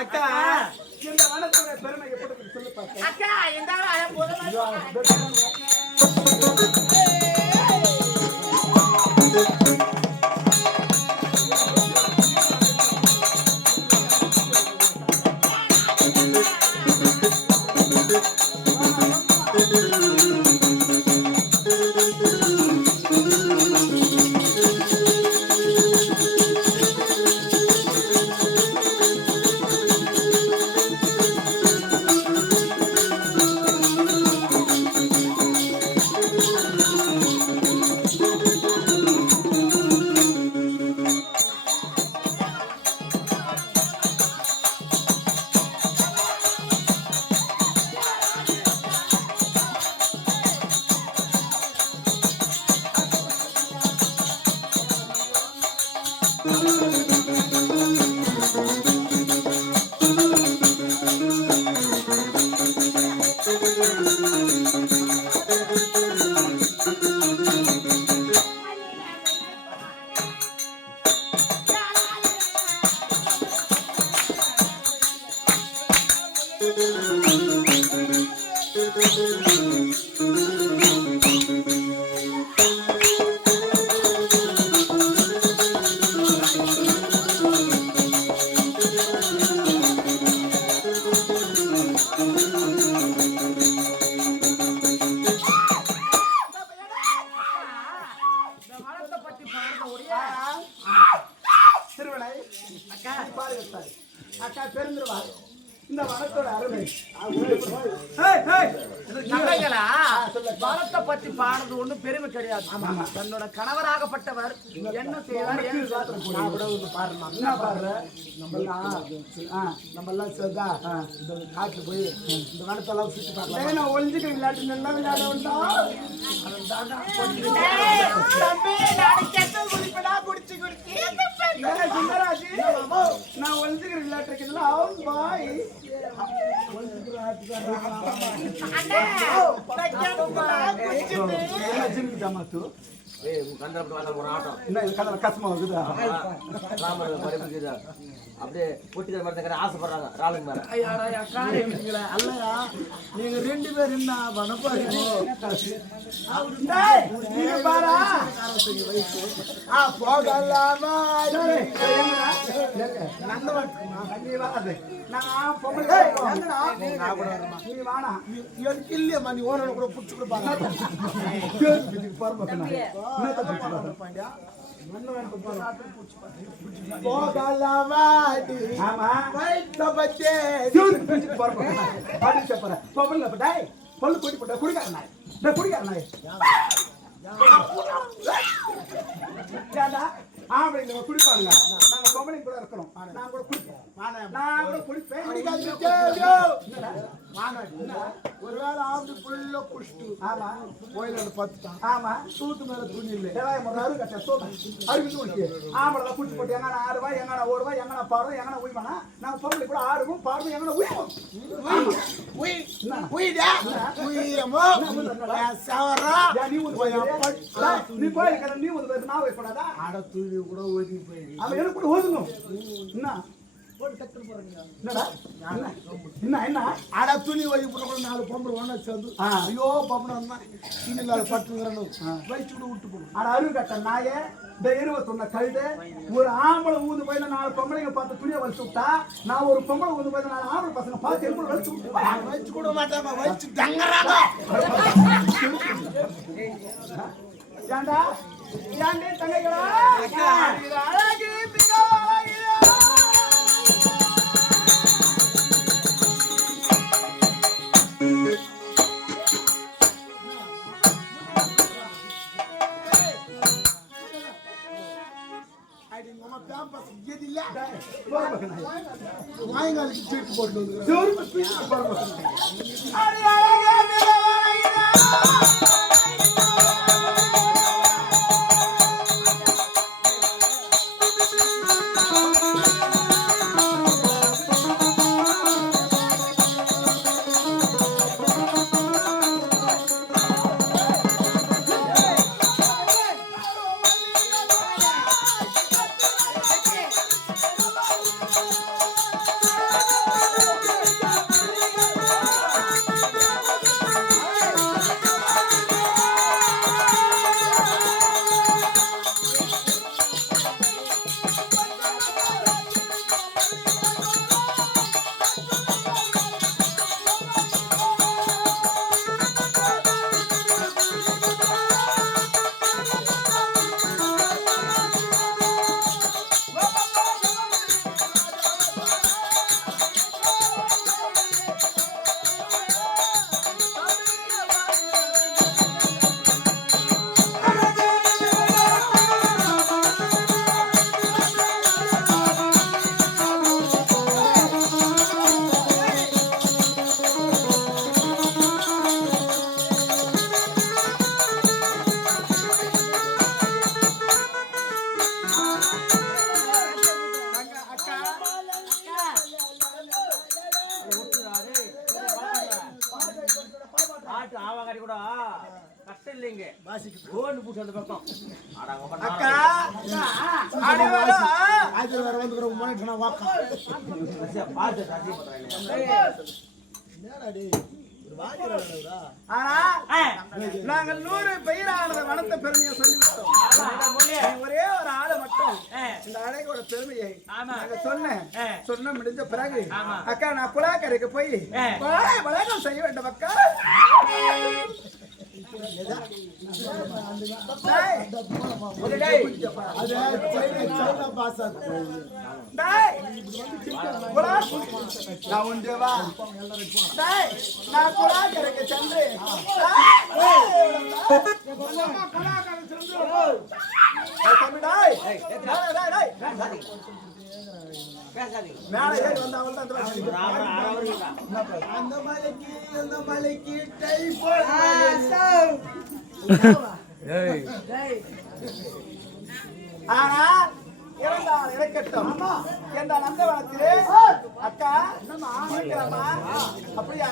அக்கா இந்த வனத்தோட பெருமை எப்படி சொல்லுப்பா அக்கா இந்த அக்கா பெருந்துருவா இந்த வனத்தோட அருமை வனத்தை பத்தி பாடுறது ஒண்ணும் பெருமை கிடையாது. தன்னோட கணவராகப்பட்டவர் என்ன செய்வார் என்ன பாடுற நம்ம எல்லாம் சேர்ந்தா இந்த காட்டுல போய் இந்த வனத்தெல்லாம் சுற்றி பார்க்கலாம். ஒழிஞ்சுக்க விளையாட்டு நல்லா விளையாட நான் ஒழிஞ்சுக்கிற விளையாட்டு அவன் பாய் அப்படியே பொட்டிக்கிற மாதிரி ஆசைப்படுறாங்க ராளுங்க மேல. அல்லையா நீங்க ரெண்டு பேரும் என்ன பண்ணப்பாரு போகலாமா இல்லையம்மா நீ ஓன கூட புடிச்சு கொடுப்பாங்க பல்லு கூட்டி போட்ட குடிக்கார ஆம்பளைங்க குடிப்பாங்க. நாங்க பொம்பளைங்க கூட இருக்கணும். நான் கூட குடிப்பேன். நான் கூட குடிப்பேன். ஒருவேளை ஆம்பி புள்ள குஷ்டு ஆமா கோயில பத்துட்டான் ஆமா சூத்து மேல துணி இல்லை அரு கட்ட சோப்பு அருவி ஓகே ஆம்பளை குட்டி போட்டு எங்கன ஆடுவா எங்கன ஓடுவா எங்கன பாடுவா எங்கன உய்வானா நாங்க பொம்பளை கூட ஆடுவோம் பாடுவோம் எங்கன உய்வோம் நீ கோயிலுக்கு நீ ஒரு பேர் நான் வைப்படாதா ஆட தூவி கூட ஓதி போய் அவன் எனக்கு கூட ஓதுங்க என்ன என்ன ஆட துணி ஓதி போட 4 பொம்பளை ஒண்ணா சேர்ந்து ஐயோ பொம்பளை துணியில பட்டுங்கிறன்னு வயிற்று கூட விட்டு போடும் ஆனா அருவி கட்ட நாயே இந்த 21 கழுது ஒரு ஆம்பளை ஊது போய் 4 பொம்பளைங்க பார்த்து துணியை வலிச்சு விட்டா நான் ஒரு பொம்பளை ஊது போய் 4 ஆம்பளை பசங்க பார்த்து எப்படி வலிச்சு விட்டு வயிற்று கூட மாட்டாம வயிற்று தங்கறாங்க ஏண்டா ஏண்டே தங்கைகளா இது அழகு மிக அழகு வாய்ங்காலுக்கு சீட்டு போட்டு அக்கா ஆடி வாடா அது வேற வந்து ஒரு மனுஷனா வாக்கா ஆனா நாங்கள் 100 பெயரானத வனத்த பெருமையை சொல்லிவிட்டோம் ஒரே ஒரு ஆளை மட்டும் இந்த அழகோட பெருமையை நாங்க சொன்ன முடிஞ்ச பிறகு அக்கா நான் புலாக்கரைக்கு போய் வழக்கம் செய்ய வேண்டும் அக்கா அந்த மலைக்கு ஆனா இறந்தால் இறக்கட்டும் என்ற நந்தவனத்திலே அக்கா சீக்கிரமா அப்படியா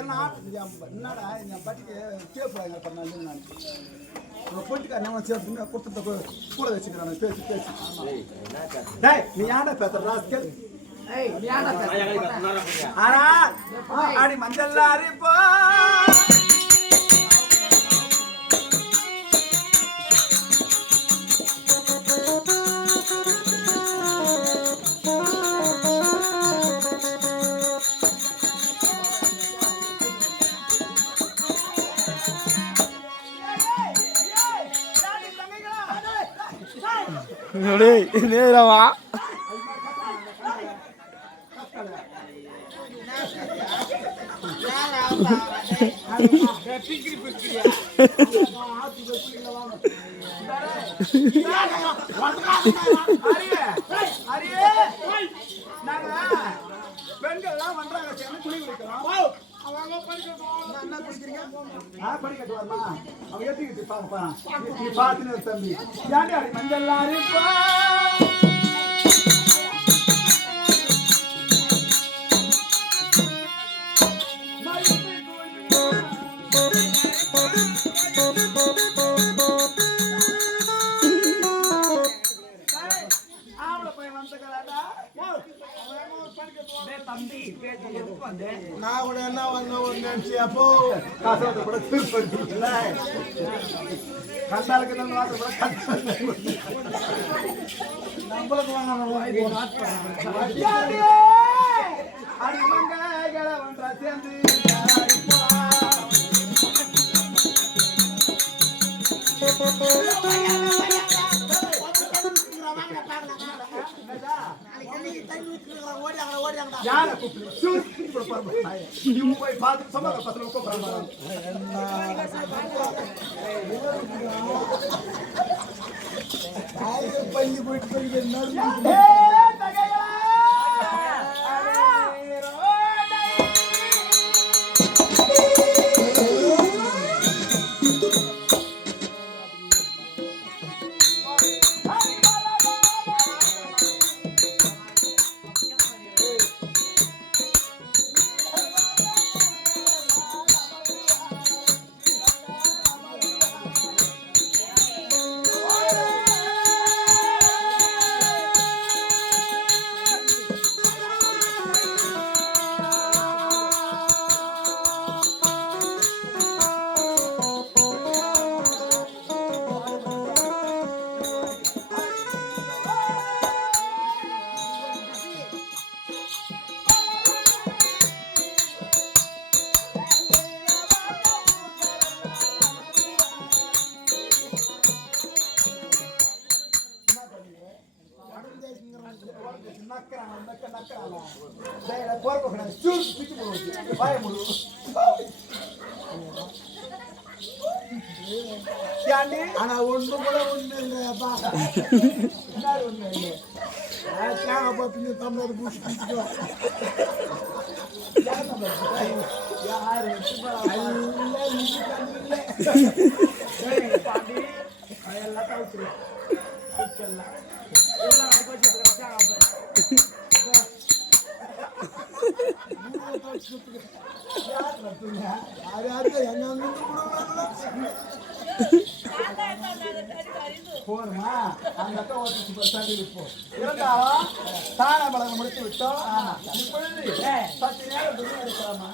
என்னடா என் பட்டிக்கு கேட்பாங்க பண்ணாலும் நான் பொட்டிக்காரன் சேர்த்து குட்டத்தை கூட வச்சுக்கிறான் பேசி பேசி நீ யாரா பேசுறா ஆனா அடி மஞ்சள் அரிப்போ நேரமா பெண்கள் எல்லாம் பண்றாங்க படிக்கட்டு வரமா அவன் ஏற்றிக்கிட்டு பாப்பா நீ பார்த்துன்னு தம்பி ஏன்டி அடி மஞ்சள் அரிப்பா நான் கூட என்ன வந்த ஒரு நினைச்சு அப்போ காசோட கூட திருப்பி கண்டாளுக்கு தான் வாங்க கூட நம்மளுக்கு வாங்க அடிமங்களை ஒன்றா சேர்ந்து யாரை கூப்பிட்டு போய் பார்த்து சொந்த பசங்க கூப்பிடுறாங்க பள்ளி போயிட்டு ஆனா ஒண்ணு கூட ஒண்ணு இல்லையாப்பா ஒண்ணு இல்லை தேவை பார்த்து தமிழர் பூசிட்டு போருமா அந்த அக்கா ஓட்டு இருந்தாலும் தான பலகம் முடித்து விட்டோம் இப்பொழுது 10 நேரம் துணி எடுக்கிறோமா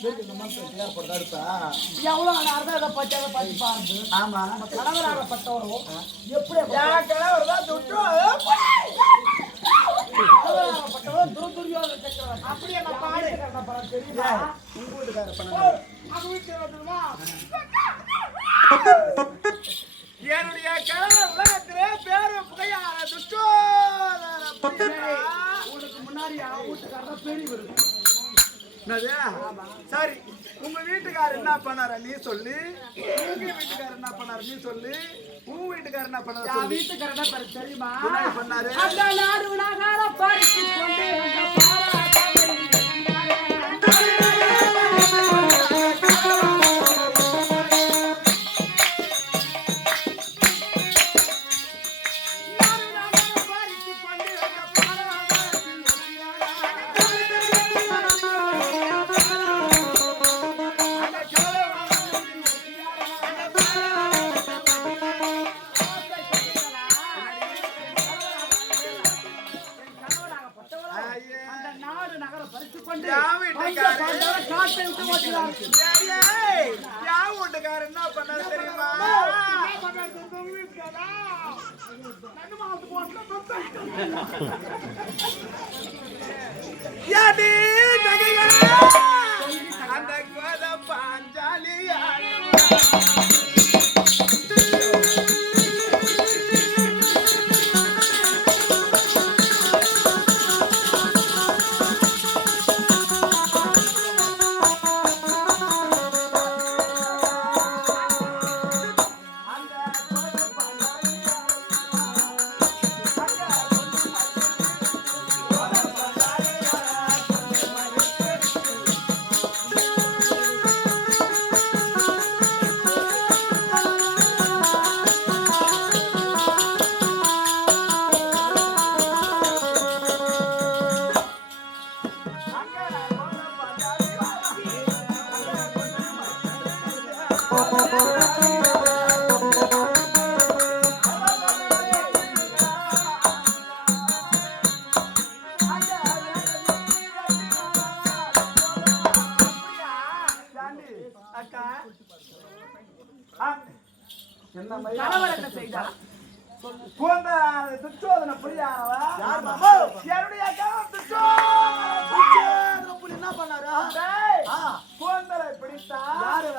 இந்த மனசுல ஏற்படுது அடுத்தா எவ்வளவு நேரம் அதை பத்தி அதை பத்தி பாருங்க. ஆமா கணவராகப்பட்டவரும் எப்படி கணவர் தான் கணவராகப்பட்டவரும் துருதுரியோட சக்கரவர்த்தி அப்படி என்ன பாடு தெரியுமா உங்க வீட்டுக்கார என்னுடைய கணவர் உலகத்திலே பேரு புகையான உனக்கு முன்னாடி வீட்டுக்காரர் பெரிய வருது. சரி உங்க வீட்டுக்காரர் என்ன பண்ணார நீ சொல்லு, உங்க வீட்டுக்காரர் என்ன பண்ணாரு நீ சொல்லு, உங்க வீட்டுக்காரர் என்ன பண்ணாரு வீட்டுக்காரர் தெரியுமா என்ன பண்ணாரு என்ன பண்ணாரு தெரியுமா அந்த பாஞ்சாலியா துச்சோதன புரியாதவா யார் மாமா என்னுடைய என்ன பண்ணாரு கோந்தரை பிடித்தா யாரு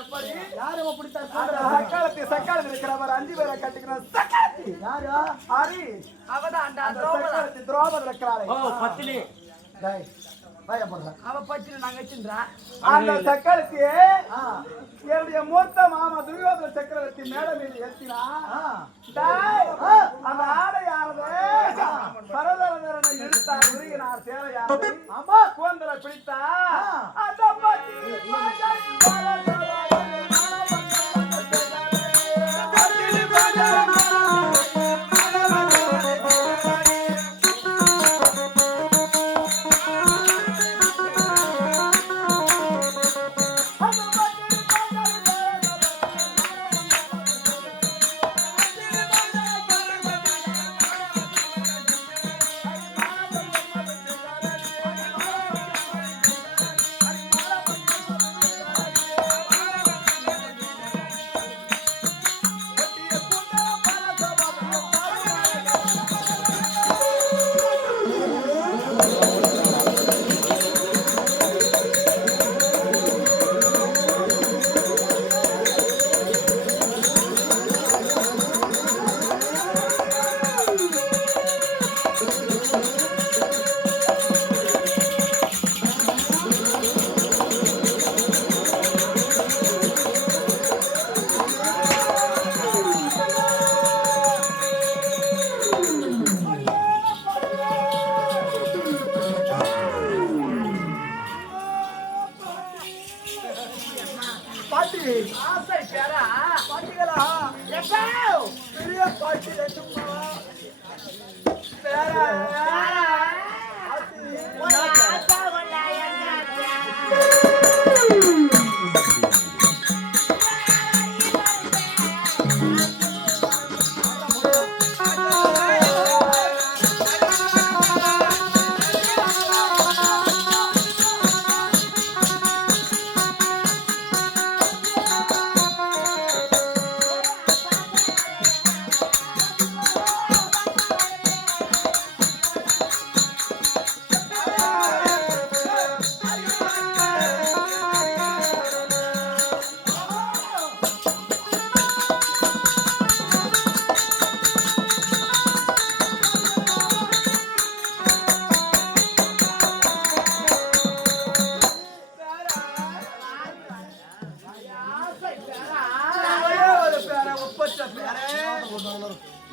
எப்படி யாரு பிடித்தா சக்காலத்தை சக்காலத்தில் இருக்கிறவர் 5 பேரை கட்டிக்கிற சக்காலத்தி யாரு ஹரி அவதான் திரௌபதி இருக்கிறாளே பத்தினி அவ பத்தினி நாங்க வச்சிருந்தா அந்த சக்காலத்தியே என்னுடைய மூத்த மாமா துரியோதன சக்கரவர்த்தி மேடை மீது ஏற்றினா அந்த ஆடையானது பரதரனை இழுத்தார் உருகினார் சேலையானது அம்மா கோந்தரை பிடித்தா அந்த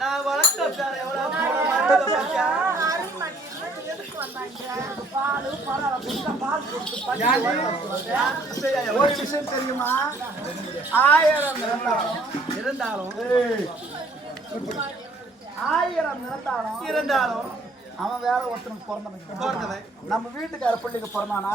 நான் வளர்த்த பேர எவ்வளவு மண்டல பாத்தியா ஒரு விஷயம் தெரியுமா 1000 இருந்தாலும் அவன் வேற ஒருத்தனுக்கு பிறந்தவன் நம்ம வீட்டுக்கார பிள்ளைக்கு பிறந்தானா